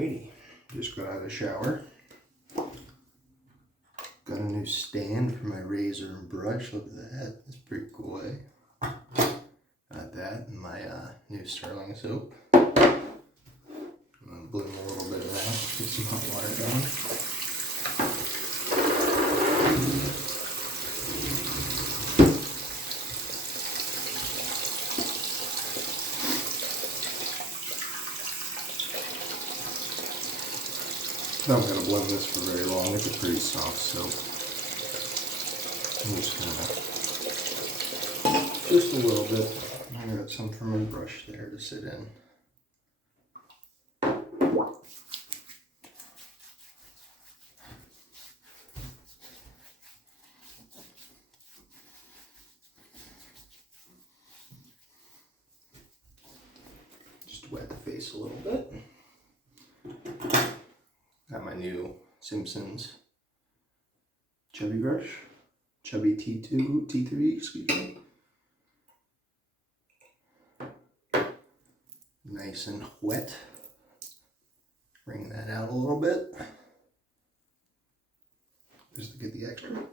Alrighty, just got out of the shower. Got a new stand for my razor and brush. Look at that. That's pretty cool, eh? Got that and my new Sterling soap. I'm gonna bloom a little bit of that. Get some hot water going. I'm not gonna blend this for very long. It's a pretty soft soap. I'm just a little bit. I got some from my brush there to sit in. Just wet the face a little bit. Got my new Simpsons chubby brush, chubby T3, excuse me. Nice and wet. Wring that out a little bit, just to get the extra.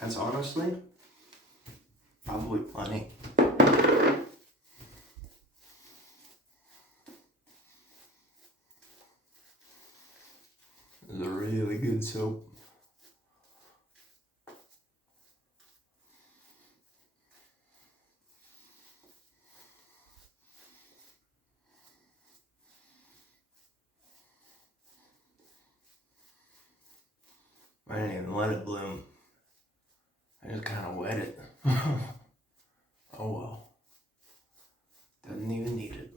That's honestly probably plenty. This is a really good soap. I didn't even let it bloom. I just kind of wet it. Oh well. Doesn't even need it.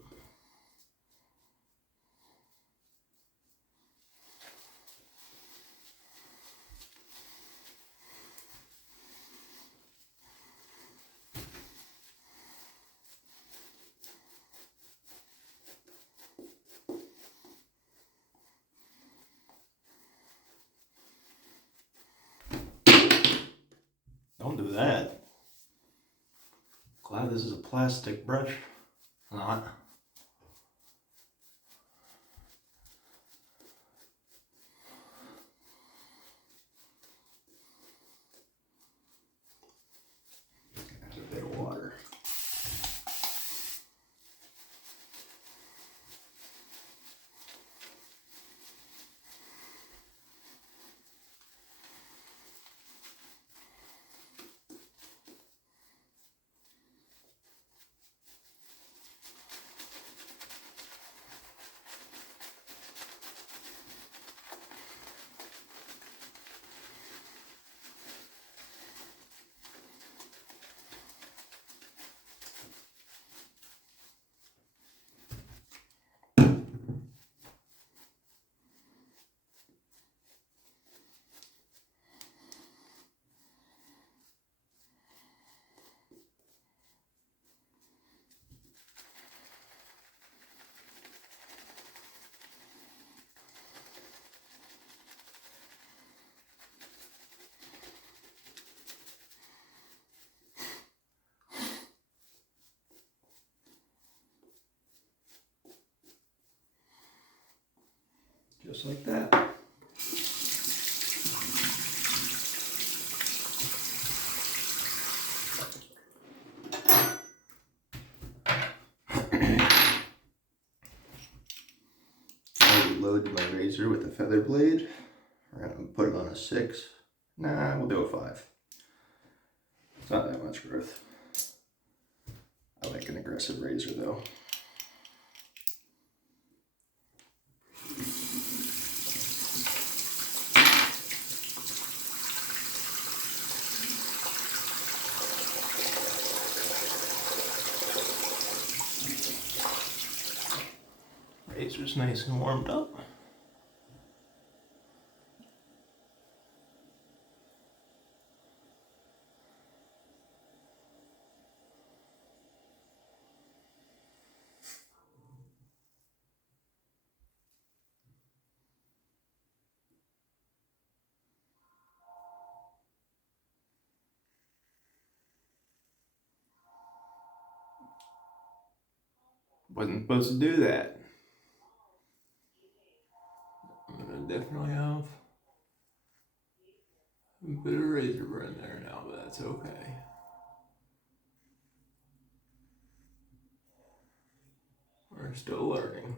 Don't do that. Glad this is a plastic brush. Not. Add a bit of water. Just like that. I load my razor with a feather blade. We're gonna put it on a 6. Nah, we'll do a 5. It's not that much growth. I like an aggressive razor though. Razor's nice and warmed up. Wasn't supposed to do that. I'm gonna definitely have a bit of razor burn there now, but that's okay. We're still learning.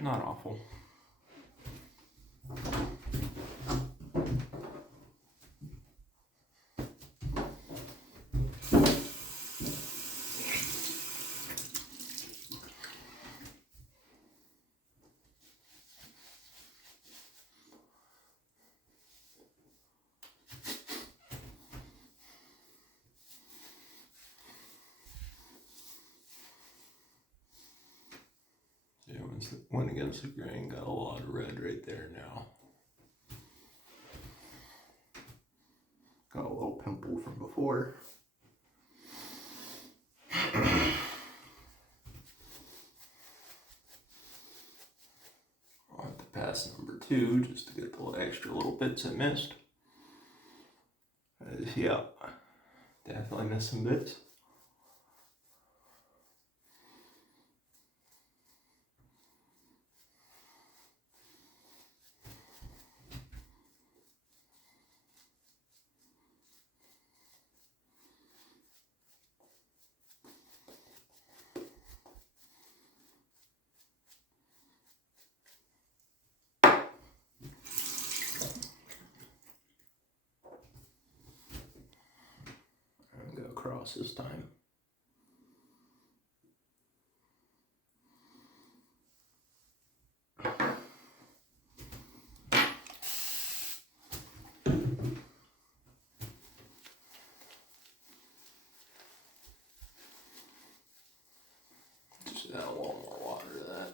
Not awful. Yeah, went against the grain, got a lot of red right there now. Got a little pimple from before. I'll have to pass number 2 just to get the extra little bits I missed. Yeah, definitely missed some bits. I'm gonna go across this time. Just add a little more water to that.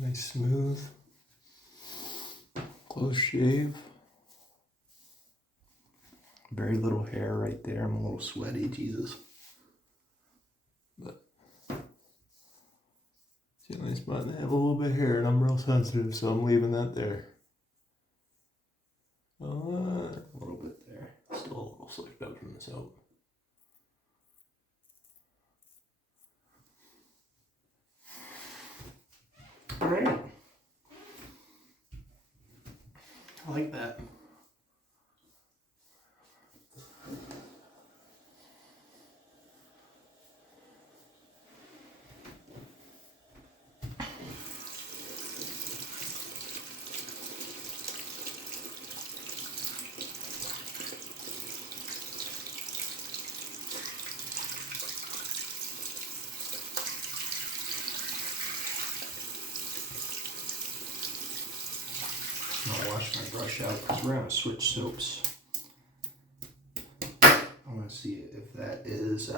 Nice smooth. Close shave. Very little hair right there. I'm a little sweaty, Jesus. But it's the only spot that have a little bit of hair, and I'm real sensitive, so I'm leaving that there. A little bit there. Still a little slicked up from the soap. Alright. I like that. I'll wash my brush out because we're going to switch soaps. I want to see if that is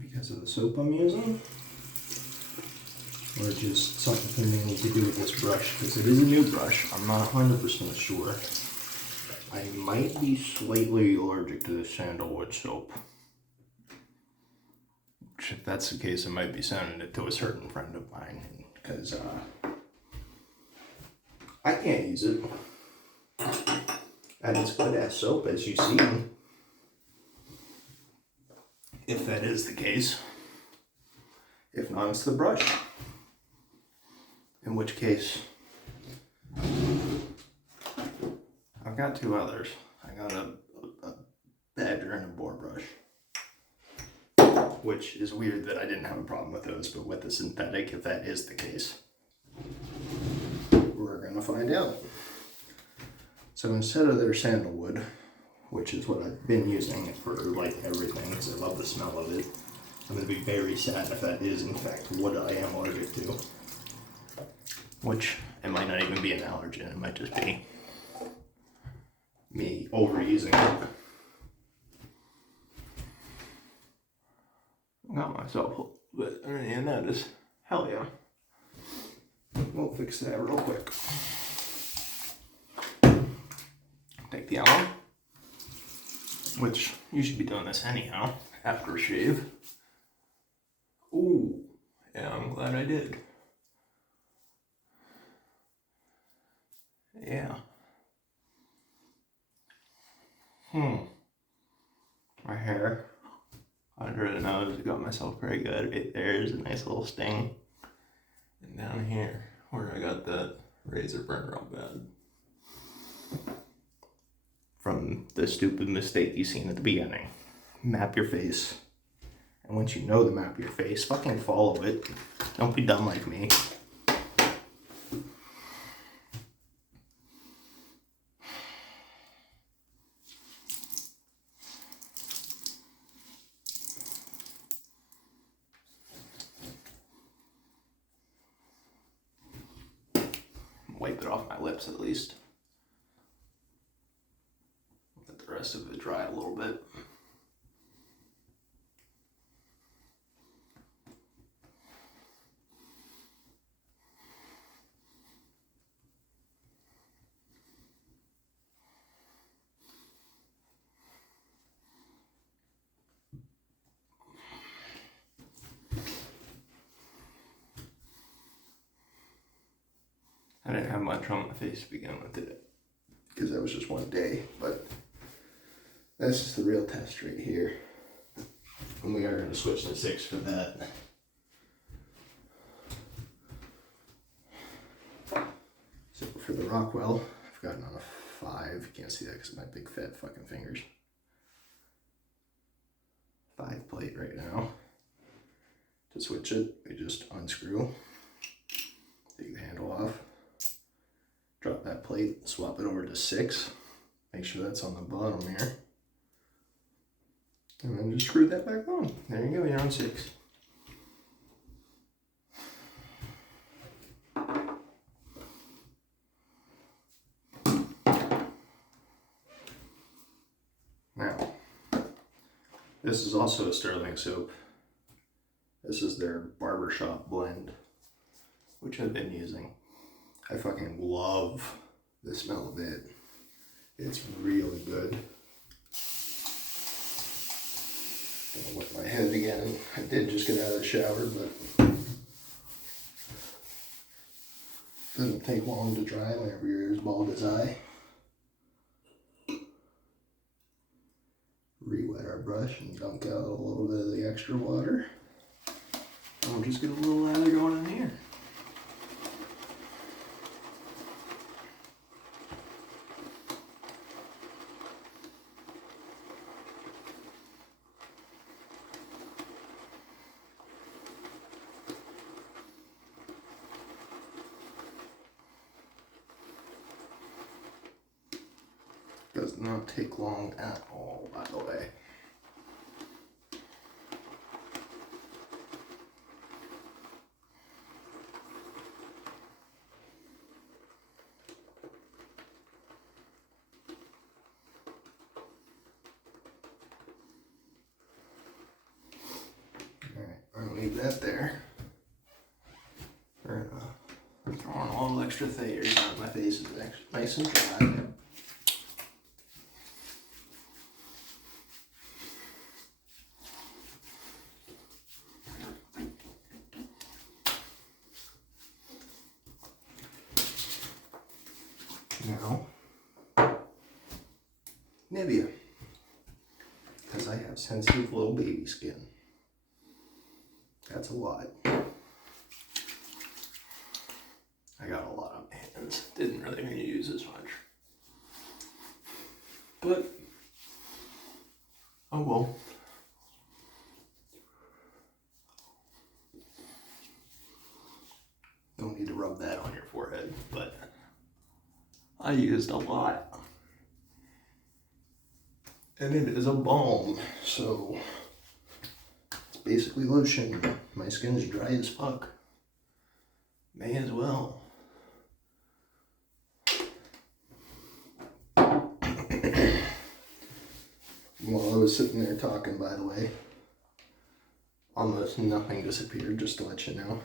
because of the soap I'm using or just something to do with this brush, because it is a new brush. I'm not 100% sure. I might be slightly allergic to the sandalwood soap. Which, if that's the case, I might be sending it to a certain friend of mine, because I can't use it. And it's good as soap, as you see. If that is the case. If not, it's the brush. In which case, I've got two others. I got a badger and a boar brush. Which is weird that I didn't have a problem with those, but with the synthetic, if that is the case, we're gonna find out. So instead of their sandalwood, which is what I've been using for like everything, because I love the smell of it, I'm gonna be very sad if that is in fact what I am allergic to. Which, it might not even be an allergen, it might just be me overusing it. Got myself a little bit underneath that is, hell yeah. We'll fix that real quick. Take the alum, which you should be doing this anyhow, after a shave. Ooh, yeah, I'm glad I did. Yeah. My hair Under the nose, I got myself pretty good. Right there's a nice little sting. And down here, where I got that razor burn real bad. from the stupid mistake you seen at the beginning. Map your face. And once you know the map of your face, fucking follow it. Don't be dumb like me. Wipe it off my lips at least. Let the rest of it dry a little bit. I didn't have much on my face to begin with today, because that was just one day, but that's just the real test right here. And we are going to switch to 6 for that. So for the Rockwell, I've gotten on a 5. You can't see that because of my big fat fucking fingers. 5 plate right now. To switch it, we just unscrew, take the handle off, drop that plate, swap it over to 6. Make sure that's on the bottom here. And then just screw that back on. There you go, you're on 6. Now, this is also a Sterling soap. This is their barbershop blend. which I've been using. I fucking love the smell of it. It's really good. Gonna wet my head again. I did just get out of the shower, but doesn't take long to dry whenever you're as bald as I. Re-wet our brush and dunk out a little bit of the extra water. And we'll just get a little lather going in here. Does not take long at all, by the way. Alright, I'll leave that there. We're throwing a little extra Thayer's on my face is nice and dry. Now, Nivea, because I have sensitive little baby skin. That's a lot. I got a lot on my hands. Didn't really need to use as much. But, oh well. Don't need to rub that on your forehead, but I used a lot. And it is a balm, so it's basically lotion. My skin's dry as fuck. May as well. While I was sitting there talking, by the way, almost nothing disappeared, just to let you know.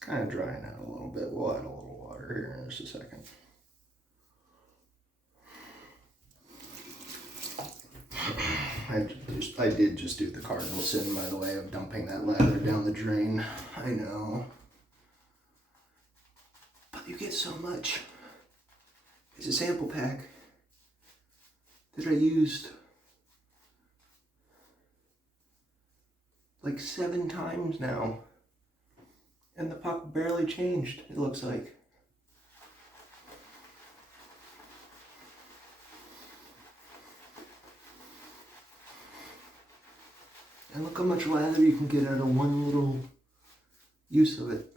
Kind of drying out a little bit. We'll add a little water here in just a second. I did just do the cardinal sin, by the way, of dumping that lather down the drain. I know. But you get so much. It's a sample pack that I used like 7 times now. And the puck barely changed, it looks like. And look how much lather you can get out of one little use of it.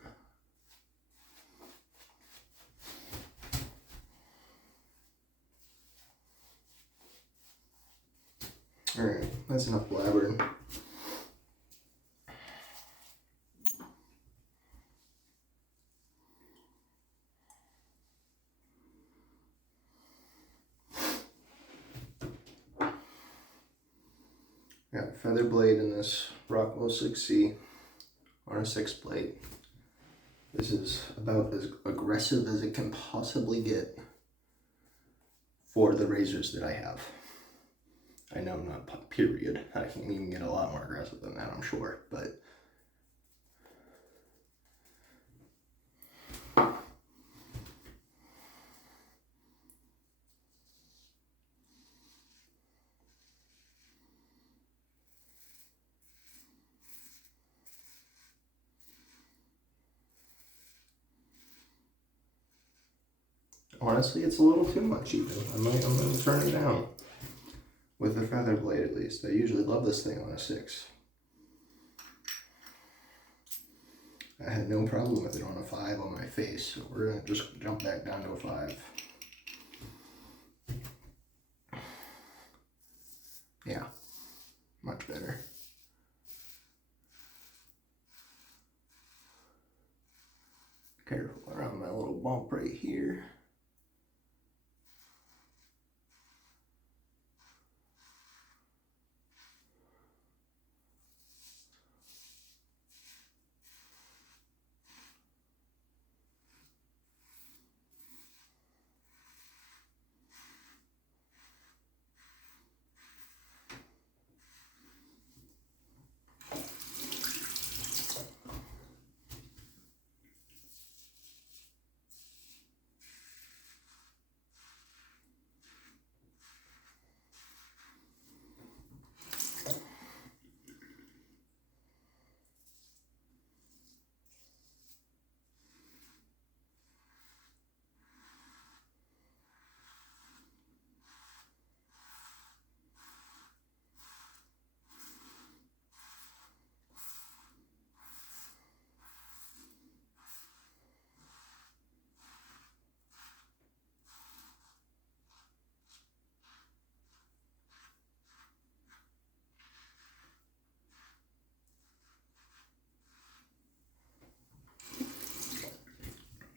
Alright, that's enough blabbering. Got a feather blade in this Rockwell 6C on a 6 blade. This is about as aggressive as it can possibly get for the razors that I have. I know, not period. I can even get a lot more aggressive than that, I'm sure, but honestly, it's a little too much even. I'm gonna turn it down. With the feather blade at least. I usually love this thing on a 6. I had no problem with it on a 5 on my face, so we're gonna just jump back down to a 5. Yeah, much better. Careful around my little bump right here.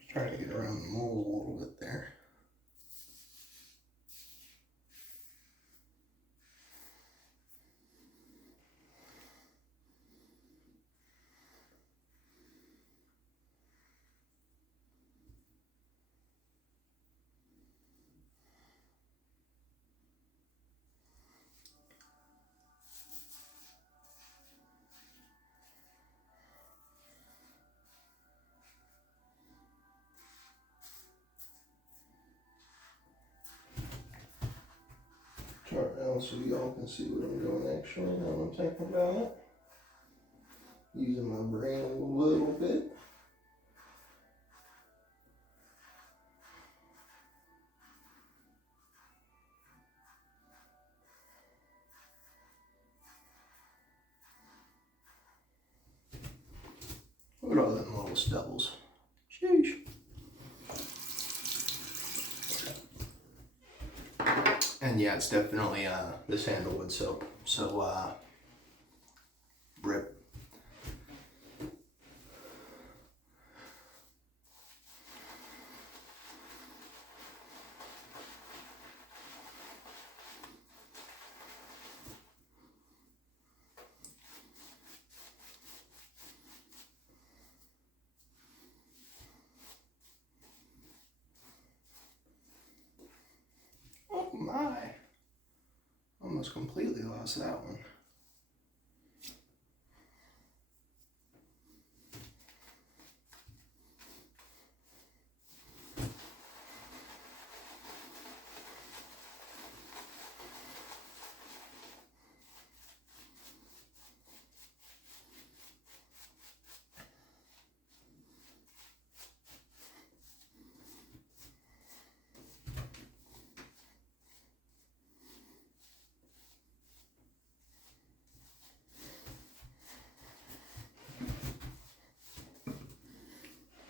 Trying to get around the mold a little bit there. Chart down so y'all can see what I'm doing actually when I'm thinking about it. Using my brain a little bit. Look at all them little stubbles. Sheesh. And yeah, it's definitely the sandalwood soap. So rip. Oh my. Almost completely lost that one.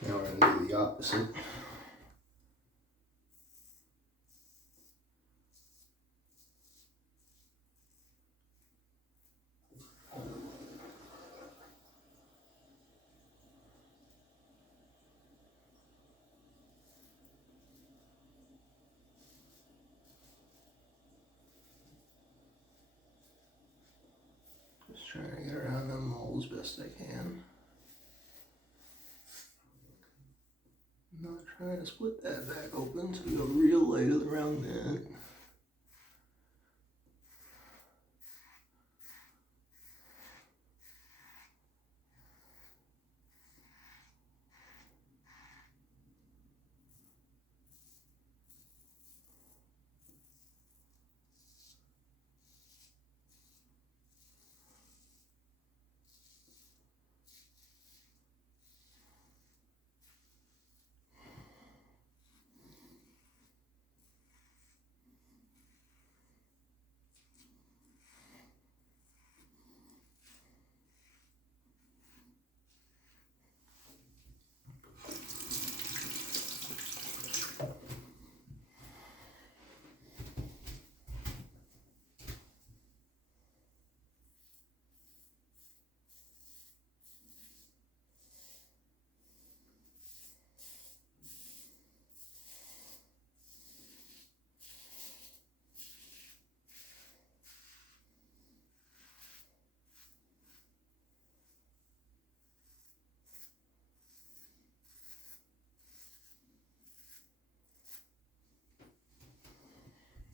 Now we're gonna do the opposite. trying to get around them holes best I can. Not trying to split that back open, so we go real light around that.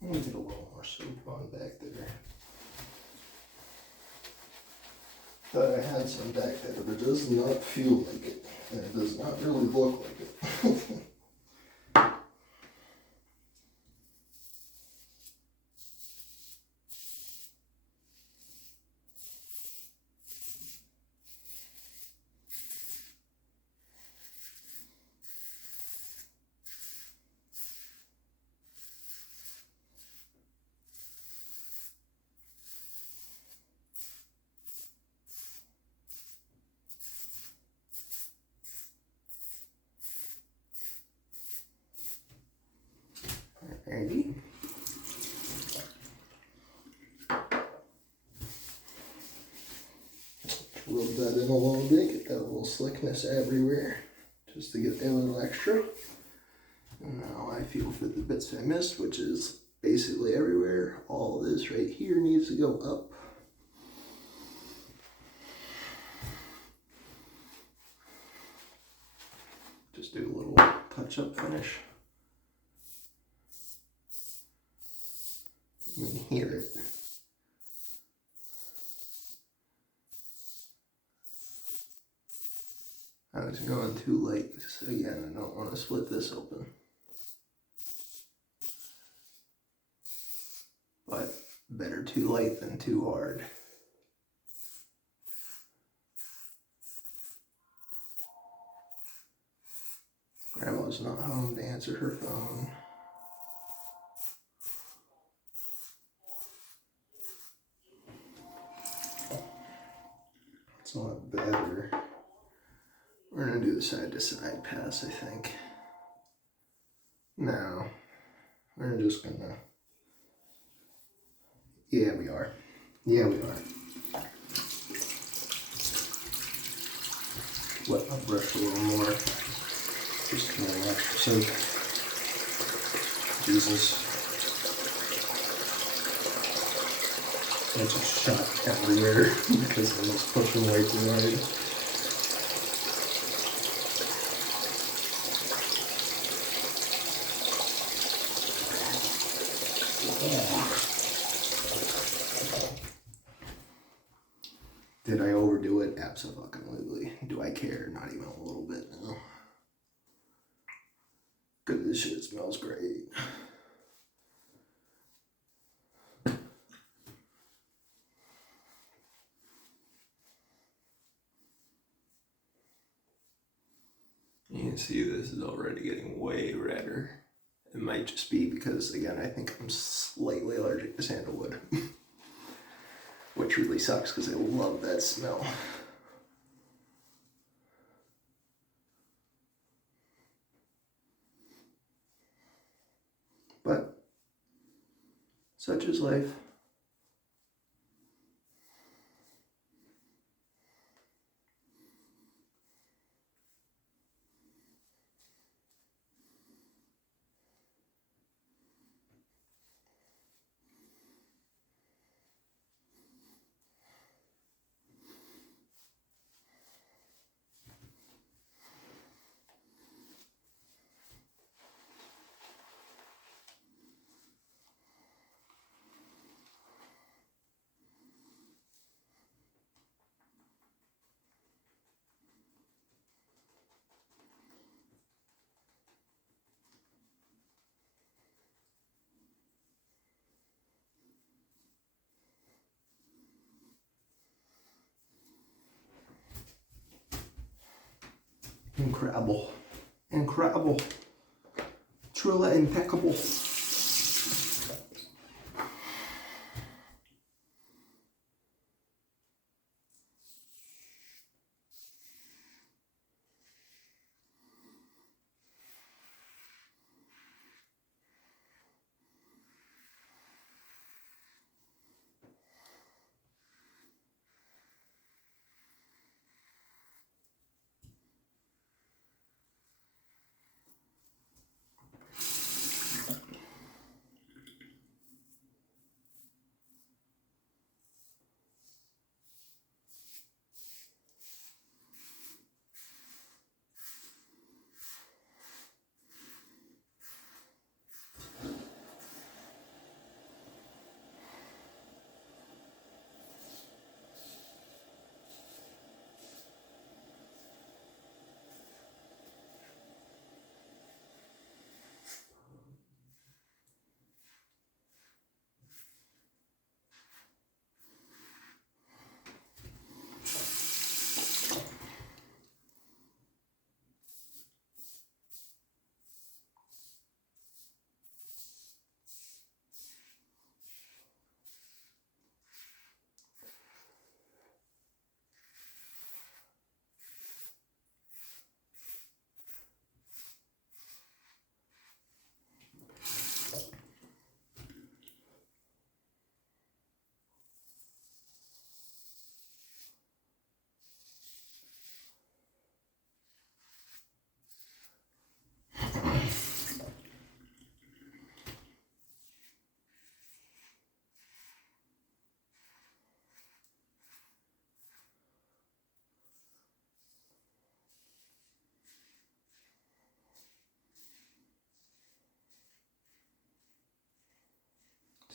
Let me get a little more soap on back there. Thought I had some back there, but it does not feel like it. And it does not really look like it. Alrighty. Rub that in a little bit, get that little slickness everywhere, just to get a little extra. And now I feel for the bits I missed, which is basically everywhere. All this right here needs to go up. Just do a little touch-up finish. You can hear it. I was going too late, so again, I don't want to split this open. But better too late than too hard. Grandma's not home to answer her phone. It's a lot better. We're gonna do the side to side pass, I think. No, we're just gonna. Yeah, we are. Yeah, we are. Wet my brush a little more. Just a little extra soap. Jesus. I just shot everywhere because I was pushing way too hard. Did I overdo it? Absolutely. Do I care? Not even a little bit, no. Good, this shit smells great. You can see this is already getting way redder. It might just be because, again, I think I'm slightly allergic to sandalwood. Which really sucks because I love that smell. But such is life. Incredible. Incredible. Truly impeccable.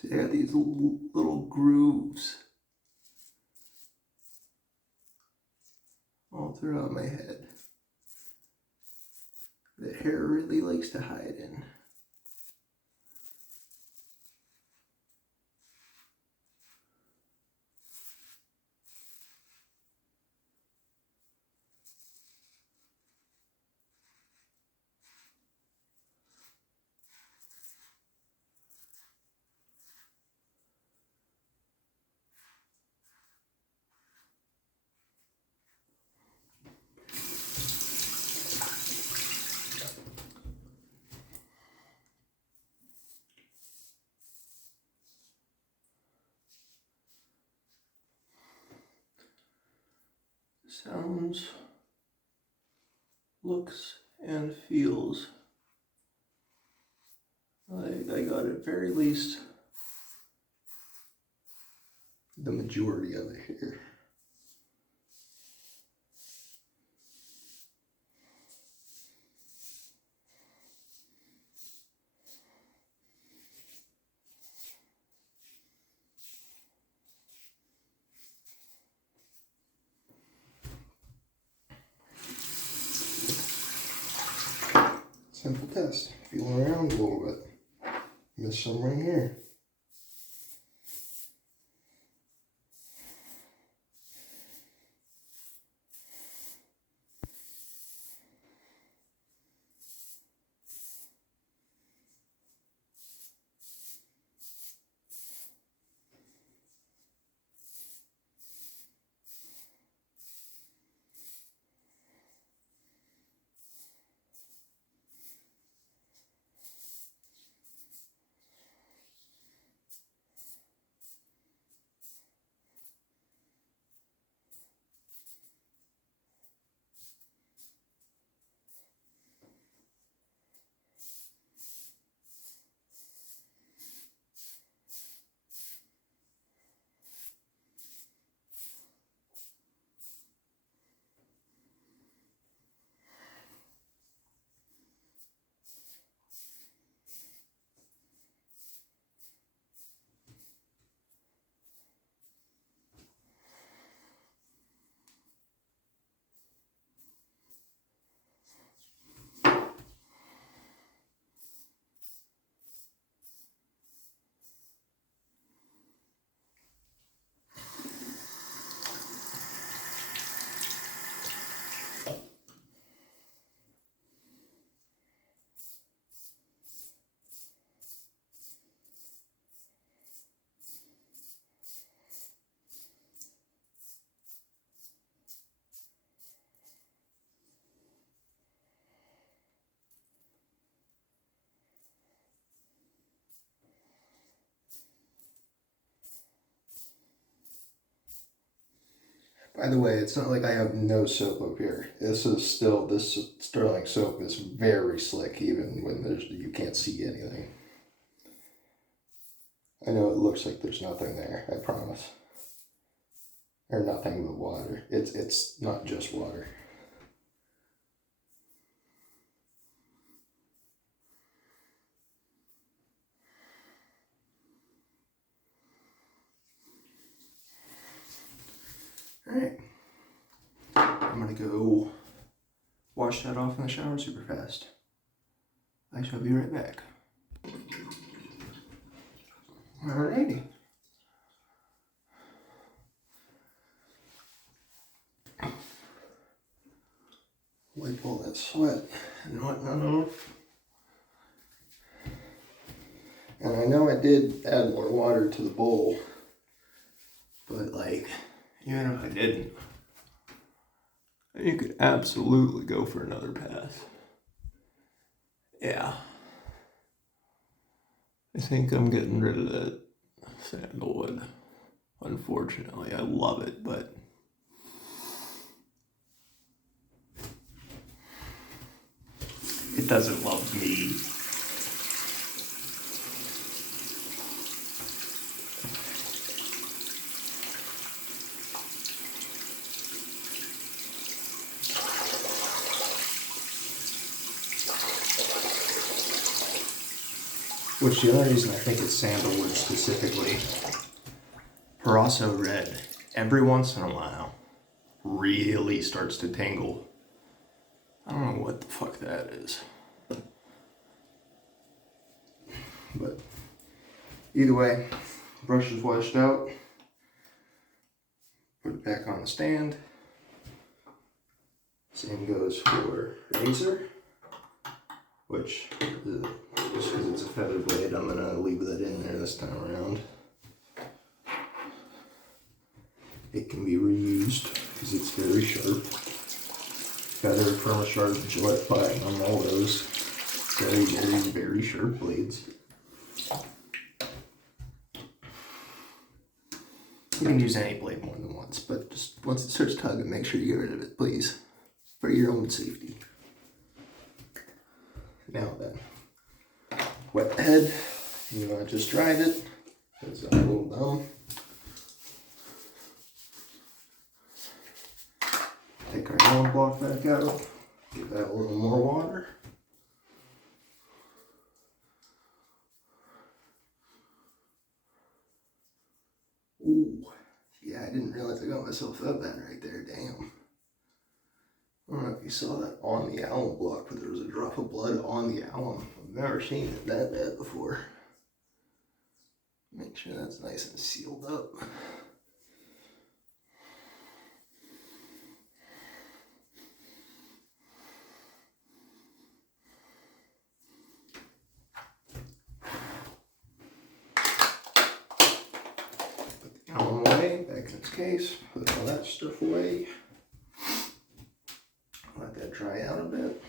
See, I got these little grooves all throughout my head that hair really likes to hide in. Sounds, looks, and feels like I got at very least the majority of it here. Simple test. Feeling around a little bit. Miss some right here. By the way, it's not like I have no soap up here. This Sterling soap is very slick, even when you can't see anything. I know it looks like there's nothing there, I promise. Or nothing but water. It's not just water. Alright. I'm gonna go wash that off in the shower super fast. I shall be right back. Alrighty. Wipe all that sweat and whatnot off. And I know I did add more water to the bowl, but like, even if I didn't, You could absolutely go for another pass. Yeah. I think I'm getting rid of that sandalwood. Unfortunately, I love it, but it doesn't love me. which the only reason I think it's sandalwood specifically, Paurasso Red, every once in a while, really starts to tingle. I don't know what the fuck that is. But either way, brush is washed out. Put it back on the stand. Same goes for razor, which just because it's a feather blade, I'm gonna leave that in there this time around. It can be reused because it's very sharp. Feather, Perma-Sharp, Gillette Platinum, all those very, very, very sharp blades. You can use any blade more than once, but just once it starts tugging, make sure you get rid of it, please, for your own safety. Now then, wet the head. You just dried it, because I'm a little dumb. Take our alum block back out, give that a little more water. Ooh, yeah, I didn't realize I got myself that bad right there, damn. I don't know if you saw that on the alum block, but there was a drop of blood on the alum. I've never seen it that bad before. Make sure that's nice and sealed up. Put the alum away, back in its case, put all that stuff away. Let that dry out a bit.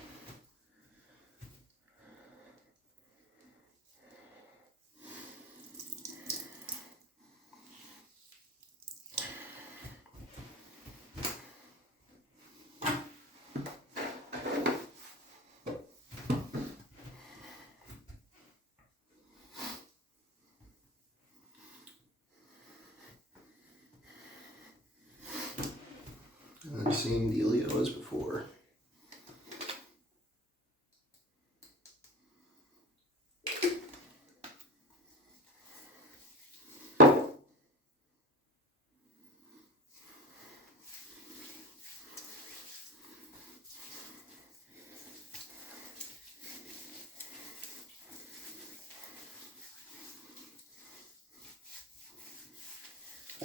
And then same dealio as before.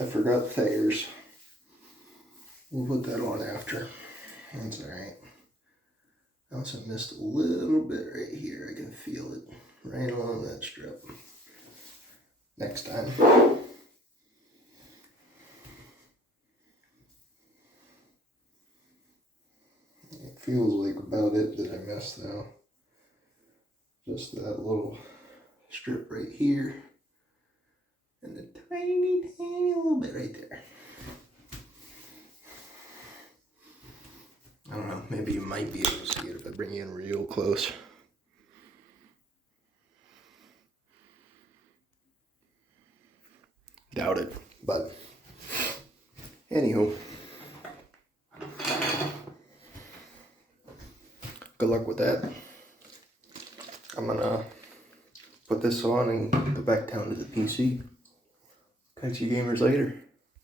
I forgot Thayer's. We'll put that on after. That's alright. I also missed a little bit right here. I can feel it right along that strip. Next time. It feels like about it that I missed though. Just that little strip right here. And a tiny, tiny little bit right there. Maybe you might be able to see it if I bring you in real close. Doubt it, but anywho. Good luck with that. I'm gonna put this on and go back down to the PC. Catch you gamers later.